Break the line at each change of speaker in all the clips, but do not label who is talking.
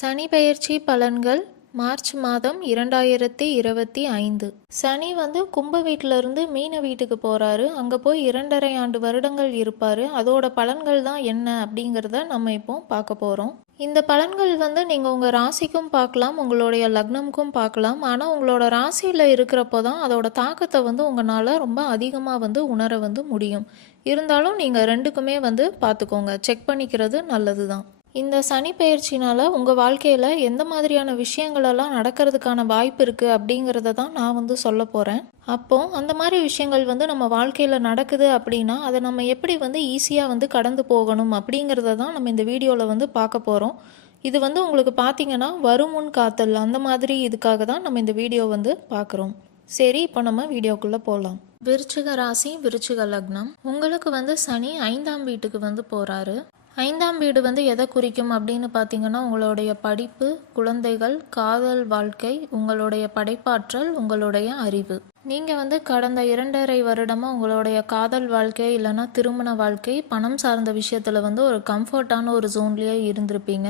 சனி பெயர்ச்சி பலன்கள் மார்ச் மாதம் இரண்டாயிரத்தி இருபத்தி ஐந்து. சனி வந்து கும்ப வீட்டிலிருந்து மீன வீட்டுக்கு போகிறாரு அங்கே போய் இரண்டரை ஆண்டு வருடங்கள் இருப்பார். அதோட பலன்கள் தான் என்ன அப்படிங்கிறத நம்ம இப்போ பார்க்க போகிறோம் இந்த பலன்கள் வந்து நீங்கள் உங்கள் ராசிக்கும் பார்க்கலாம் உங்களுடைய லக்னமுக்கும் பார்க்கலாம். ஆனால் உங்களோட ராசியில் இருக்கிறப்போ தான் அதோட தாக்கத்தை வந்து உங்களால் ரொம்ப அதிகமாக வந்து உணர வந்து முடியும். இருந்தாலும் நீங்கள் ரெண்டுக்குமே வந்து பார்த்துக்கோங்க. செக் பண்ணிக்கிறது நல்லது தான் இந்த சனி பயிற்சினால் உங்கள் வாழ்க்கையில் எந்த மாதிரியான விஷயங்களெல்லாம் நடக்கிறதுக்கான வாய்ப்பு இருக்குது அப்படிங்கிறத தான் நான் வந்து சொல்ல போகிறேன் அப்போது அந்த மாதிரி விஷயங்கள் வந்து நம்ம வாழ்க்கையில் நடக்குது அப்படின்னா அதை நம்ம எப்படி வந்து ஈஸியாக வந்து கடந்து போகணும் அப்படிங்கிறத தான் நம்ம இந்த வீடியோவில் வந்து பார்க்க போகிறோம் இது வந்து உங்களுக்கு பார்த்தீங்கன்னா வருமுன் காத்தல் அந்த மாதிரி இதுக்காக தான் நம்ம இந்த வீடியோ வந்து பார்க்குறோம். சரி இப்போ நம்ம வீடியோக்குள்ளே போகலாம் விருச்சிக ராசி விருச்சிக லக்னம். உங்களுக்கு வந்து சனி ஐந்தாம் வீட்டுக்கு வந்து போகிறாரு ஐந்தாம் வீடு வந்து எதை குறிக்கும் அப்படின்னு பார்த்தீங்கன்னா உங்களுடைய படிப்பு குழந்தைகள் காதல் வாழ்க்கை உங்களுடைய படைப்பாற்றல் உங்களுடைய அறிவு. நீங்கள் வந்து கடந்த இரண்டரை வருடமாக உங்களுடைய காதல் வாழ்க்கை இல்லைன்னா திருமண வாழ்க்கை பணம் சார்ந்த விஷயத்தில் வந்து ஒரு கம்ஃபர்ட்டான ஒரு ஜோன்லேயே இருந்திருப்பீங்க.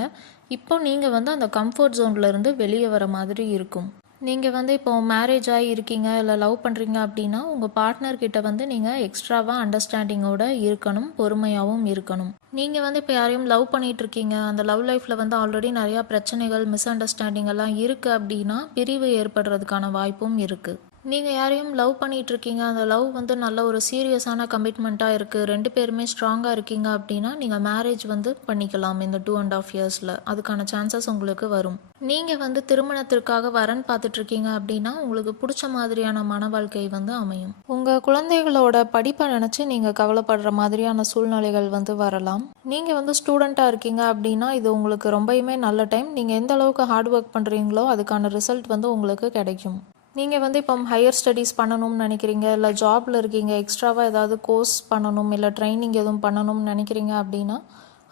இப்போ நீங்கள் வந்து அந்த கம்ஃபர்ட் ஜோன்லேருந்து வெளியே வர மாதிரி இருக்கும். நீங்கள் வந்து இப்போது மேரேஜ் ஆகி இருக்கீங்க இல்லை லவ் பண்ணுறீங்க அப்படின்னா உங்கள் பார்ட்னர்கிட்ட வந்து நீங்கள் எக்ஸ்ட்ராவாக அண்டர்ஸ்டாண்டிங்கோட இருக்கணும் பொறுமையாகவும் இருக்கணும். நீங்கள் வந்து இப்போ யாரையும் லவ் பண்ணிகிட்டு இருக்கீங்க அந்த லவ் லைஃப்பில் வந்து ஆல்ரெடி நிறையா பிரச்சனைகள் மிஸ் அண்டர்ஸ்டாண்டிங் எல்லாம் இருக்குது அப்படின்னா பிரிவு ஏற்படுறதுக்கான வாய்ப்பும் இருக்குது நீங்கள் யாரையும் லவ் பண்ணிகிட்ருக்கீங்க இருக்கீங்க அந்த லவ் வந்து நல்ல ஒரு சீரியஸான கமிட்மெண்ட்டாக இருக்குது ரெண்டு பேருமே ஸ்ட்ராங்காக இருக்கீங்க அப்படின்னா நீங்கள் மேரேஜ் வந்து பண்ணிக்கலாம் இந்த டூ அண்ட் ஆஃப் இயர்ஸில் அதுக்கான சான்சஸ் உங்களுக்கு வரும். நீங்கள் வந்து திருமணத்திற்காக வரன் பார்த்துட்ருக்கீங்க அப்படின்னா உங்களுக்கு பிடிச்ச மாதிரியான மன வாழ்க்கை வந்து அமையும். உங்கள் குழந்தைகளோட படிப்பை நினச்சி நீங்கள் கவலைப்படுற மாதிரியான சூழ்நிலைகள் வந்து வரலாம். நீங்கள் வந்து ஸ்டூடெண்ட்டாக இருக்கீங்க அப்படின்னா இது உங்களுக்கு ரொம்பயுமே நல்ல டைம் நீங்கள் எந்த அளவுக்கு ஹார்ட் ஒர்க் பண்ணுறீங்களோ அதுக்கான ரிசல்ட் வந்து உங்களுக்கு கிடைக்கும். நீங்கள் வந்து இப்போ ஹையர் ஸ்டடீஸ் பண்ணணும்னு நினைக்கிறீங்க இல்லை ஜாபில் இருக்கீங்க எக்ஸ்ட்ராவாக ஏதாவது கோர்ஸ் பண்ணணும் இல்லை ட்ரைனிங் எதுவும் பண்ணணும்னு நினைக்கிறீங்க அப்படின்னா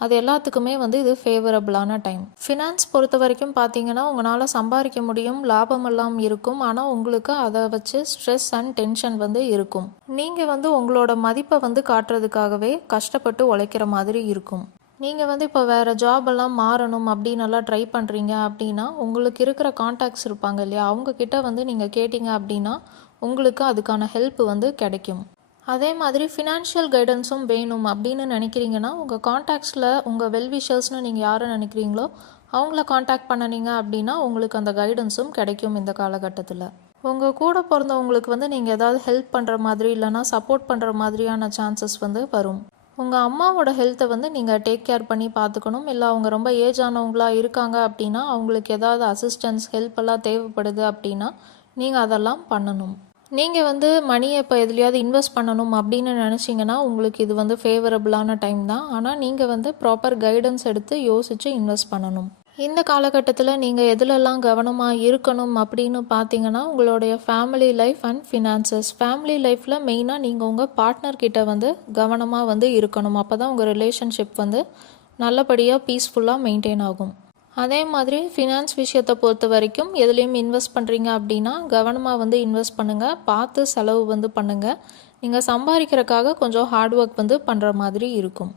அது எல்லாத்துக்குமே வந்து இது ஃபேவரபிளான டைம் ஃபினான்ஸ் பொறுத்த வரைக்கும் பார்த்தீங்கன்னா உங்களால் சம்பாதிக்க முடியும் லாபமெல்லாம் இருக்கும் ஆனால் உங்களுக்கு அதை வச்சு ஸ்ட்ரெஸ் அண்ட் டென்ஷன் வந்து இருக்கும். நீங்கள் வந்து உங்களோட மதிப்பை வந்து காட்டுறதுக்காகவே கஷ்டப்பட்டு உழைக்கிற மாதிரி இருக்கும். நீங்கள் வந்து இப்போ வேறு ஜாபெல்லாம் மாறணும் அப்படின்னு நல்லா ட்ரை பண்ணுறீங்க அப்படின்னா உங்களுக்கு இருக்கிற காண்டாக்ட்ஸ் இருப்பாங்க இல்லையா? அவங்கக்கிட்ட வந்து நீங்கள் கேட்டிங்க அப்படின்னா உங்களுக்கு அதுக்கான ஹெல்ப் வந்து கிடைக்கும். அதே மாதிரி ஃபினான்ஷியல் கைடன்ஸும் வேணும் அப்படின்னு நினைக்கிறீங்கன்னா உங்கள் காண்டாக்ட்ஸில் உங்கள் வெல்விஷர்ஸ்னு நீங்கள் யாரை நினைக்கிறீங்களோ அவங்கள காண்டாக்ட் பண்ணினீங்க அப்படின்னா உங்களுக்கு அந்த கைடன்ஸும் கிடைக்கும் இந்த காலகட்டத்தில். உங்கள் கூட பிறந்தவங்களுக்கு வந்து நீங்கள் ஏதாவது ஹெல்ப் பண்ணுற மாதிரி இல்லைனா சப்போர்ட் பண்ணுற மாதிரியான சான்சஸ் வந்து வரும். உங்கள் அம்மாவோட ஹெல்த்தை வந்து நீங்கள் டேக் கேர் பண்ணி பார்த்துக்கணும். இல்லை அவங்க ரொம்ப ஏஜ் ஆனவங்களாக இருக்காங்க அப்படின்னா அவங்களுக்கு ஏதாவது அசிஸ்டன்ஸ் ஹெல்ப் எல்லாம் தேவைப்படுது அப்படின்னா நீங்கள் அதெல்லாம் பண்ணணும். நீங்கள் வந்து மணியை இப்போ எதுலையாவது இன்வெஸ்ட் பண்ணணும் அப்படின்னு நினச்சிங்கன்னா உங்களுக்கு இது வந்து ஃபேவரபுளான டைம் தான். ஆனால் நீங்கள் வந்து ப்ராப்பர் கைடன்ஸ் எடுத்து யோசித்து இன்வெஸ்ட் பண்ணணும். இந்த காலகட்டத்தில் நீங்கள் எதுலெல்லாம் கவனமாக இருக்கணும் அப்படின்னு பார்த்தீங்கன்னா உங்களுடைய family life and finances family லைஃப்பில் மெயினாக நீங்கள் உங்கள் பார்ட்னர் கிட்ட வந்து கவனமாக வந்து இருக்கணும். அப்போ தான் உங்கள் ரிலேஷன்ஷிப் வந்து நல்லபடியாக பீஸ்ஃபுல்லாக மெயின்டைன் ஆகும். அதே மாதிரி ஃபினான்ஸ் விஷயத்தை பொறுத்த வரைக்கும் எதுலேயும் இன்வெஸ்ட் பண்ணுறீங்க அப்படின்னா கவனமாக வந்து இன்வெஸ்ட் பண்ணுங்கள் பார்த்து செலவு வந்து பண்ணுங்கள் நீங்கள் சம்பாதிக்கிறக்காக கொஞ்சம் ஹார்ட் ஒர்க் வந்து பண்ணுற மாதிரி இருக்கும்.